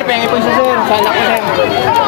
Sir, pengen po siya sir. Sa anak ko sir.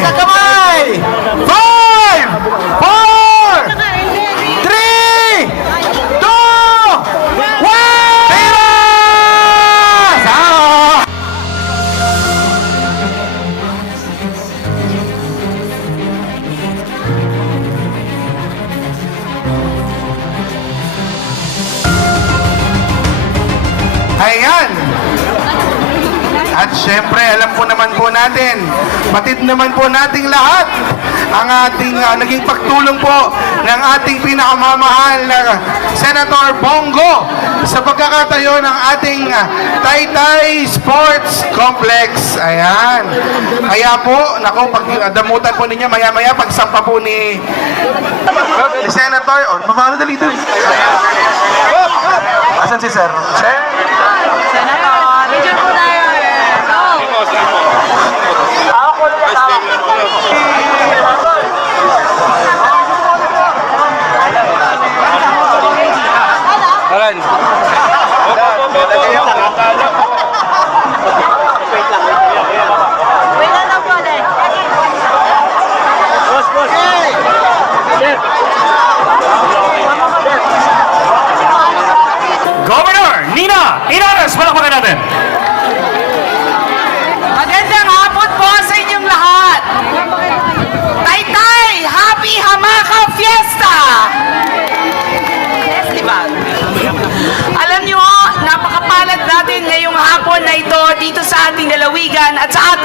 Come on. At syempre, alam po naman po natin, batid naman po nating lahat ang ating ah, naging pagtulong po ng ating pinakamamahal na Senator Bongo sa pagkakatayo ng ating ah, Taytay Sports Complex. Ayan. Kaya po, nako, pag damutan po ninyo, maya-maya, pagsampa po ni Senator, oh, dali doon. Asan si Sir? Sir?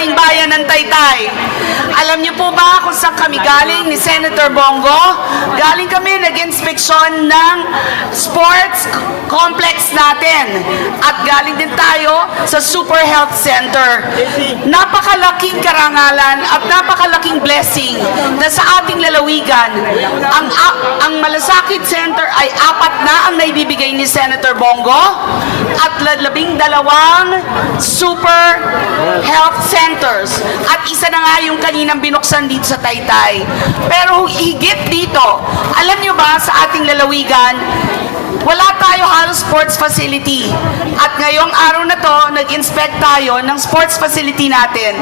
Ating bayan ng Taytay. Alam niyo po ba kung saan kami galing ni Senator Bongo? Galing kami nag-inspeksyon ng sports complex natin. At galing din tayo sa Super Health Center. Napakalaking karangalan at napakalaking blessing na sa ating lalawigan, ang, ang Malasakit Center ay apat na ang naibibigay ni Senator Bongo at labing dalawang super health centers. At isa na nga yung kaninang binuksan dito sa Taytay. Pero higit dito, alam nyo ba sa ating lalawigan, wala tayo halos sports facility. At ngayong araw na to, nag-inspect tayo ng sports facility natin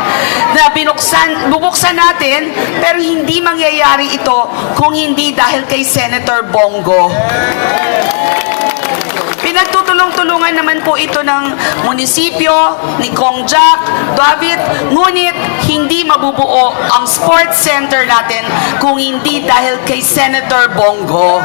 na binuksan, bubuksan natin, pero hindi mangyayari ito kung hindi dahil kay Senator Bongo. Pinagtutulong-tulungan naman po ito ng munisipyo, ni Kong Jack, David, ngunit hindi mabubuo ang sports center natin kung hindi dahil kay Senator Bongo.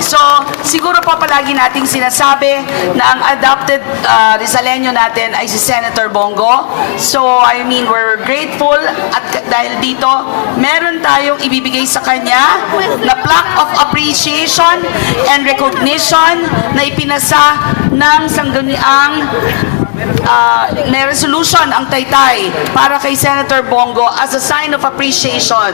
So, siguro pa palagi nating sinasabi na ang adopted uh, Rizaleño natin ay si Senator Bongo. So, I mean, we're grateful at dahil dito, meron tayong ibibigay sa kanya na plaque of appreciation and recognition na ipinasa ng sangguniang uh, resolution ang Taytay para kay Senator Bongo as a sign of appreciation.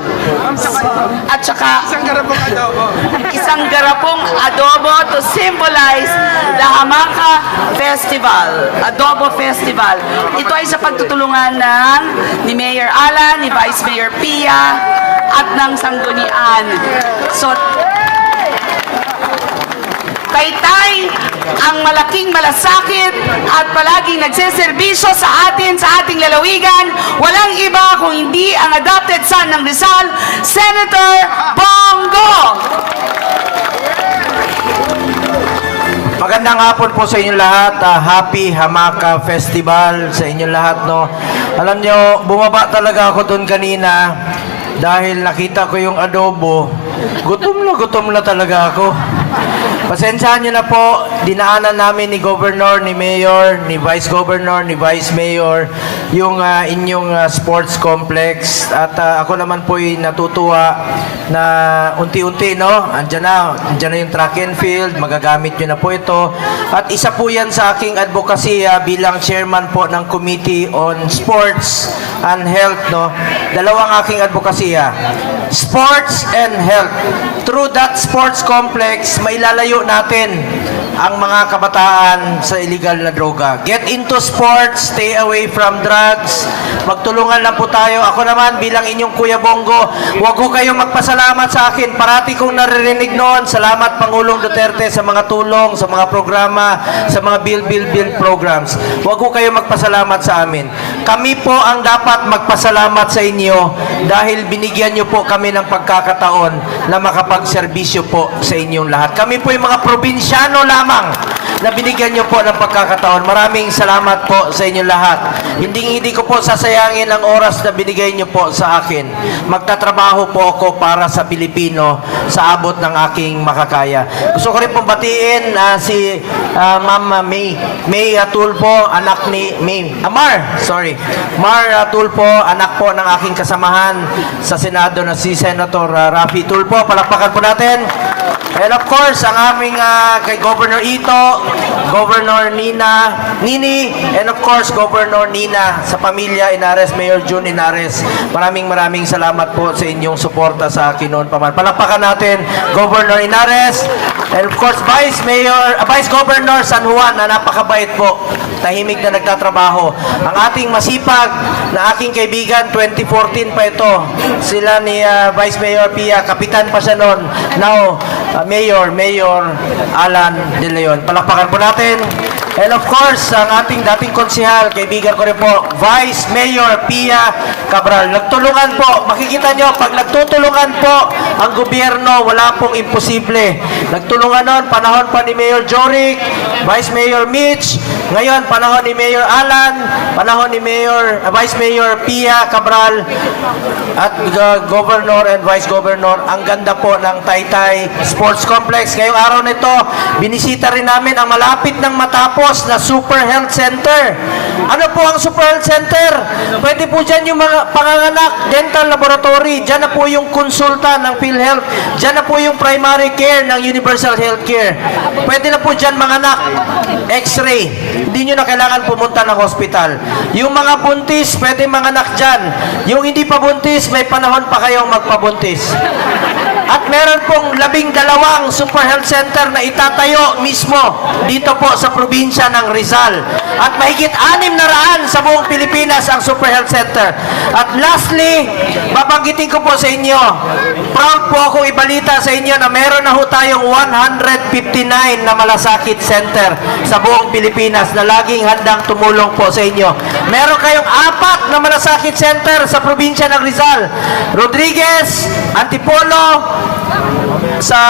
At saka, Isang garapong adobo. isang garapong adobo to symbolize the Hamaka Festival, Adobo Festival. Ito ay sa pagtutulungan ng ni Mayor Alan, ni Vice Mayor Pia, at ng Sanggunian. So, Taytay, ang malaking malasakit at palaging nagseserbisyo sa atin, sa ating lalawigan, walang iba kung hindi ang adopted son ng Rizal, Senator Bongo! Magandang hapon po sa inyo lahat. Ah, happy Hamaka Festival sa inyo lahat, no. Alam nyo, bumaba talaga ako doon kanina dahil nakita ko yung adobo. Gutom na gutom na talaga ako. Pasensyahan nyo na po, dinaanan namin ni Governor, ni Mayor, ni Vice Governor, ni Vice Mayor, yung ah, inyong ah, sports complex. At ah, ako naman po ay natutuwa na unti-unti, no? Andyan na, andyan na yung track and field, magagamit nyo na po ito. At isa po yan sa aking advokasya bilang chairman po ng Committee on Sports and Health, no? Dalawang aking advokasya. Sports and health. Through that sports complex, mailalayo natin ang mga kabataan sa illegal na droga. Get into sports, stay away from drugs. Magtulungan lang po tayo. Ako naman bilang inyong Kuya Bongo, huwag ko kayong magpasalamat sa akin. Parati kong naririnig noon. Salamat Pangulong Duterte sa mga tulong, sa mga programa, sa mga bill, bill, bill programs. Huwag ko kayong magpasalamat sa amin. Kami po ang dapat magpasalamat sa inyo dahil binigyan niyo po kami ng pagkakataon na makapagserbisyo po sa inyong lahat. Kami po yung mga probinsyano lamang lamang na binigyan niyo po ng pagkakataon. Maraming salamat po sa inyong lahat. Hindi hindi ko po sasayangin ang oras na binigay niyo po sa akin. Magtatrabaho po ako para sa Pilipino sa abot ng aking makakaya. Gusto ko rin pong batiin ah, si ah, Ma'am May May Tulpo, anak ni May Amar, sorry. Mar Tulpo, anak po ng aking kasamahan sa Senado na si Senator ah, Rafi Tulpo. Palakpakan po natin. And of course, ang aming ah, kay Governor Ito, Governor Nina, Nini, and of course, Governor Nina sa pamilya Inares, Mayor June Inares. Maraming maraming salamat po sa inyong suporta sa akin noon pa man. Palakpakan natin, Governor Inares, and of course, Vice Mayor, ah, Vice Governor San Juan, na napakabait po, tahimik na nagtatrabaho. Ang ating masipag na aking kaibigan, 2014 pa ito. Sila ni ah, Vice Mayor Pia, kapitan pa siya noon. Now, ah, Mayor, Mayor Alan De Leon. Palakpakan po natin. And of course, ang ating dating konsihal, kaibigan ko rin po, Vice Mayor Pia Cabral. Nagtulungan po, makikita nyo, pag nagtutulungan po ang gobyerno, wala pong imposible. Nagtulungan noon, panahon pa ni Mayor Jorik, Vice Mayor Mitch, ngayon, panahon ni Mayor Alan, panahon ni Mayor, uh, Vice Mayor Pia Cabral, at uh, Governor and Vice Governor, ang ganda po ng Taytay Sports Complex. Ngayong araw na ito, binisita rin namin ang malapit ng matapos na Super Health Center. Ano po ang Super Health Center? Pwede po dyan yung mga panganganak, dental laboratory, dyan na po yung konsulta ng PhilHealth, dyan na po yung primary care ng Universal Health Care. Pwede na po dyan manganak, x-ray. Hindi nyo na kailangan pumunta ng hospital. Yung mga buntis, pwede manganak dyan. Yung hindi pa buntis, may panahon pa kayong magpabuntis. At meron pong labing dalawang super health center na itatayo mismo dito po sa probinsya ng Rizal. At mahigit anim na raan sa buong Pilipinas ang super health center. At lastly, babanggitin ko po sa inyo, proud po ako ibalita sa inyo na meron na ho tayong 159 na malasakit center sa buong Pilipinas na laging handang tumulong po sa inyo. Meron kayong apat na malasakit center sa probinsya ng Rizal. Rodriguez, Antipolo, sa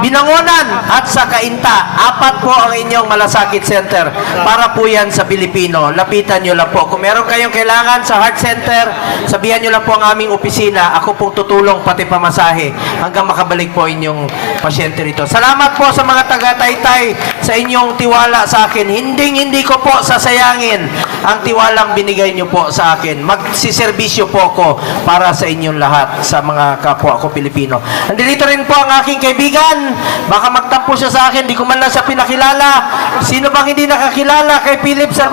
Binangonan at sa Kainta. Apat po ang inyong malasakit center. Para po yan sa Pilipino. Lapitan nyo lang po. Kung meron kayong kailangan sa heart center, sabihan nyo lang po ang aming opisina. Ako pong tutulong pati pamasahe hanggang makabalik po inyong pasyente rito. Salamat po sa mga taga-taytay sa inyong tiwala sa akin. Hindi hindi ko po sasayangin ang tiwalang binigay nyo po sa akin. Magsiservisyo po ako para sa inyong lahat sa mga kapwa ko Pilipino. Nandito rin po ang aking kaibigan. Baka magtampo siya sa akin, di ko man lang siya pinakilala. Sino bang hindi nakakilala kay Philip? Sino